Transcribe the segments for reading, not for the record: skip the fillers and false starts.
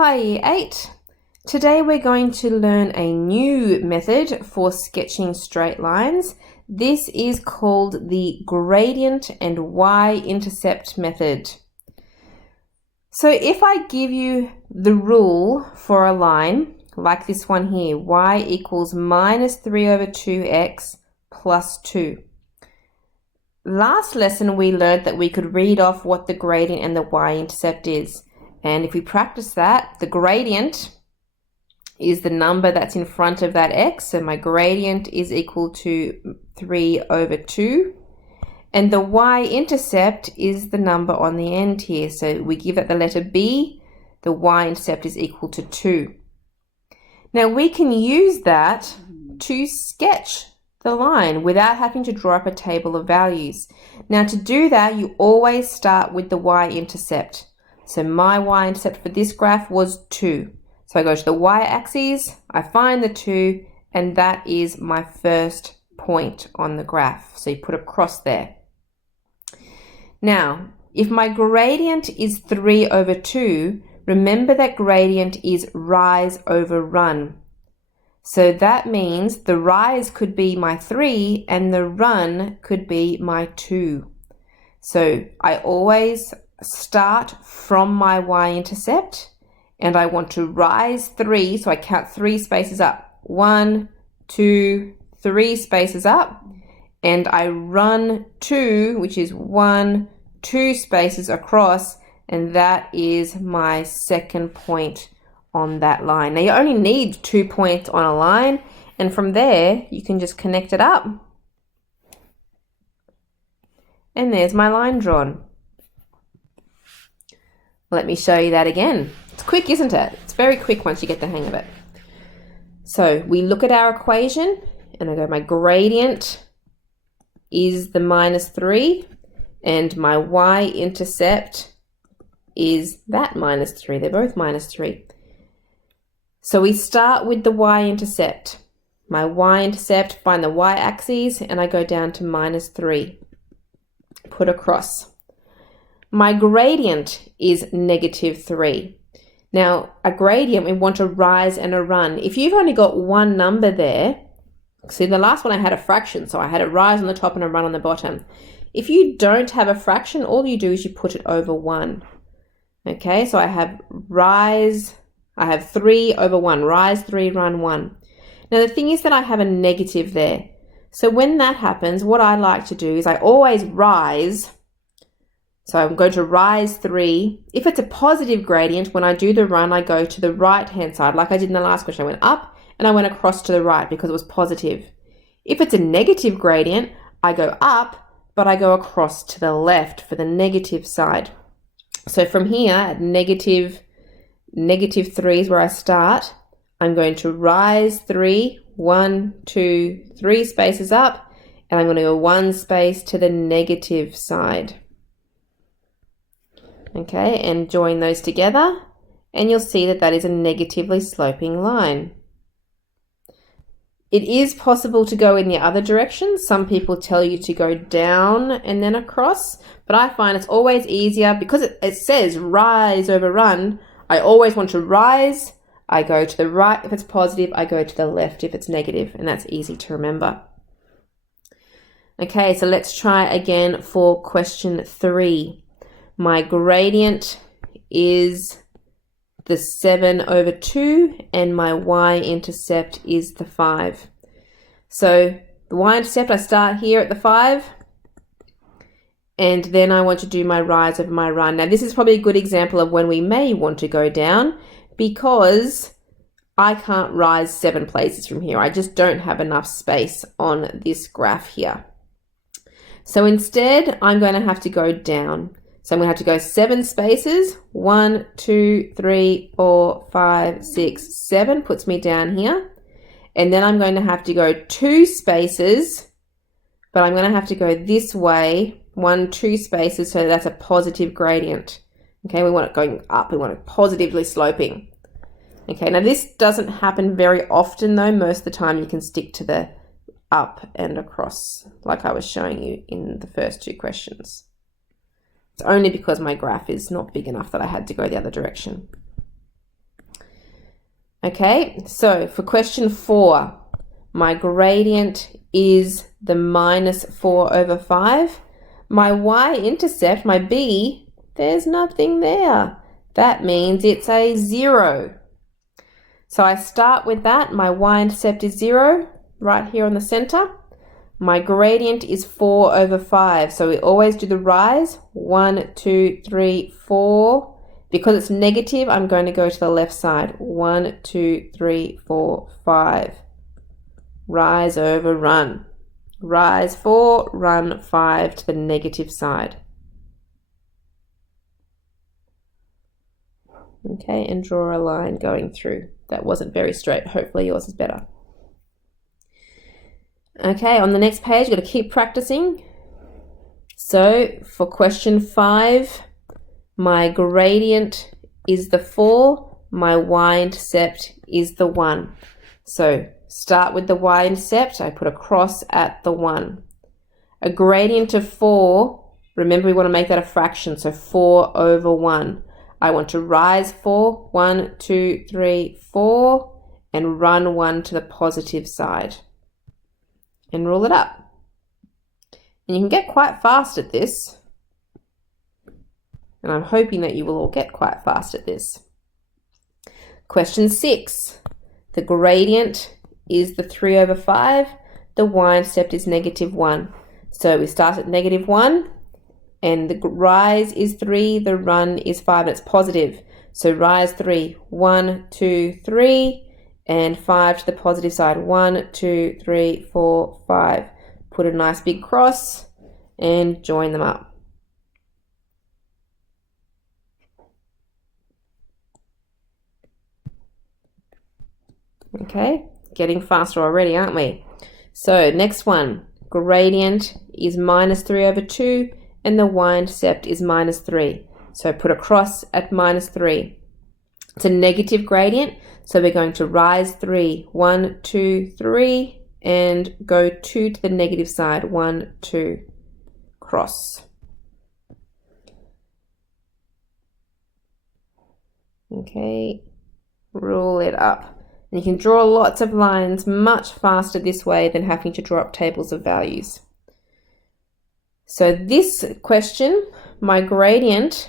Hi Year 8. Today we're going to learn a new method for sketching straight lines. This is called the gradient and y-intercept method. So if I give you the rule for a line, like this one here, y equals minus 3 over 2x plus 2. Last lesson we learned that we could read off what the gradient and the y-intercept is. And if we practice that, the gradient is the number that's in front of that x. So my gradient is equal to 3 over 2. And the y-intercept is the number on the end here. So we give that the letter b, the y-intercept is equal to 2. Now we can use that to sketch the line without having to draw up a table of values. Now to do that, you always start with the y-intercept. So my y-intercept for this graph was 2. So I go to the y-axis, I find the 2, and that is my first point on the graph. So you put a cross there. Now, if my gradient is 3 over 2, remember that gradient is rise over run. So that means the rise could be my 3 and the run could be my 2. So I always start from my y-intercept and I want to rise 3, so I count 3 spaces up. 1, 2, 3 spaces up, and I run 2, which is 1, 2 spaces across, and that is my second point on that line. Now you only need 2 points on a line, and from there you can just connect it up. And there's my line drawn. Let me show you that again. It's quick, isn't it? It's very quick once you get the hang of it. So we look at our equation and I go, my gradient is the minus 3 and my y-intercept is that minus 3. They're both minus 3. So we start with the y-intercept. My y-intercept, find the y-axis, and I go down to minus 3. Put across. My gradient is negative 3. Now, a gradient, we want a rise and a run. If you've only got one number there, see the last one I had a fraction, so I had a rise on the top and a run on the bottom. If you don't have a fraction, all you do is you put it over 1. Okay, so I have rise, I have 3 over 1, rise 3, run 1. Now the thing is that I have a negative there. So when that happens, what I like to do is I always rise. So I'm going to rise 3. If it's a positive gradient, when I do the run, I go to the right-hand side, like I did in the last question. I went up and I went across to the right because it was positive. If it's a negative gradient, I go up, but I go across to the left for the negative side. So from here, at negative 3 is where I start. I'm going to rise 3, 1, 2, 3 spaces up, and I'm going to go 1 space to the negative side. Okay, and join those together, and you'll see that that is a negatively sloping line. It is possible to go in the other direction. Some people tell you to go down and then across, but I find it's always easier because it says rise over run. I always want to rise. I go to the right if it's positive, I go to the left if it's negative, and that's easy to remember. Okay, so let's try again for question 3. My gradient is the 7 over 2 and my y-intercept is the 5. So the y-intercept, I start here at the 5 and then I want to do my rise over my run. Now this is probably a good example of when we may want to go down because I can't rise 7 places from here. I just don't have enough space on this graph here. So instead I'm going to have to go down. So I'm going to have to go 7 spaces, 1, 2, 3, 4, 5, 6, 7, puts me down here. And then I'm going to have to go 2 spaces, but I'm going to have to go this way, 1, 2 spaces, so that's a positive gradient. Okay, we want it going up, we want it positively sloping. Okay, now this doesn't happen very often though. Most of the time you can stick to the up and across, like I was showing you in the first 2 questions. It's only because my graph is not big enough that I had to go the other direction. Okay, so for question 4, my gradient is the minus 4 over 5. My y-intercept, my b, there's nothing there. That means it's a 0. So I start with that. My y-intercept is 0 right here on the center. My gradient is 4 over 5. So we always do the rise. 1, 2, 3, 4. Because it's negative, I'm going to go to the left side. 1, 2, 3, 4, 5. Rise over run. Rise 4, run 5 to the negative side. Okay, and draw a line going through. That wasn't very straight. Hopefully yours is better. Okay, on the next page, you've got to keep practicing. So for question 5, my gradient is the 4, my y-intercept is the 1. So start with the y-intercept, I put a cross at the 1. A gradient of 4, remember we want to make that a fraction, so 4 over 1. I want to rise 4, 1, 2, 3, 4, and run 1 to the positive side. And rule it up. And you can get quite fast at this. And I'm hoping that you will all get quite fast at this. Question 6. The gradient is the 3 over 5. The y-intercept is negative 1. So we start at negative 1. And the rise is 3. The run is 5. And it's positive. So rise 3. 1, 2, 3. And 5 to the positive side. 1, 2, 3, 4, 5. Put a nice big cross and join them up. Okay, getting faster already, aren't we? So next one, gradient is minus 3 over 2 and the y-intercept is minus 3. So put a cross at minus 3. It's a negative gradient, so we're going to rise 3. 1, 2, 3, and go 2 to the negative side. 1, 2, cross. Okay, rule it up. And you can draw lots of lines much faster this way than having to draw up tables of values. So this question, my gradient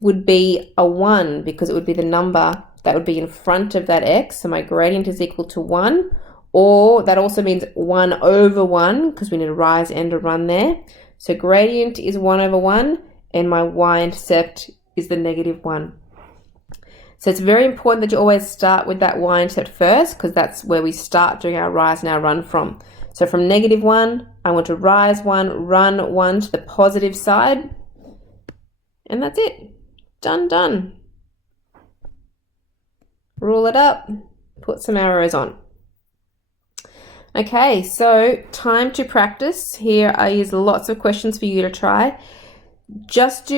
would be a 1 because it would be the number that would be in front of that x. So my gradient is equal to 1, or that also means 1 over 1 because we need a rise and a run there. So gradient is 1 over 1 and my y-intercept is the negative 1. So it's very important that you always start with that y-intercept first because that's where we start doing our rise and our run from. So from negative 1, I want to rise 1, run 1 to the positive side. And that's it. Done, done. Rule it up. Put some arrows on. Okay, so time to practice. Here is lots of questions for you to try. Just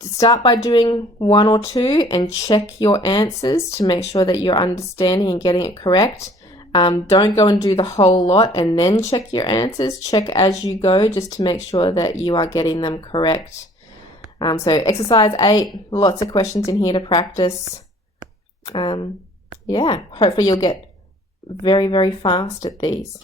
start by doing 1 or 2 and check your answers to make sure that you're understanding and getting it correct. Don't go and do the whole lot and then check your answers. Check as you go just to make sure that you are getting them correct. So exercise 8, lots of questions in here to practice. Yeah, hopefully you'll get very, very fast at these.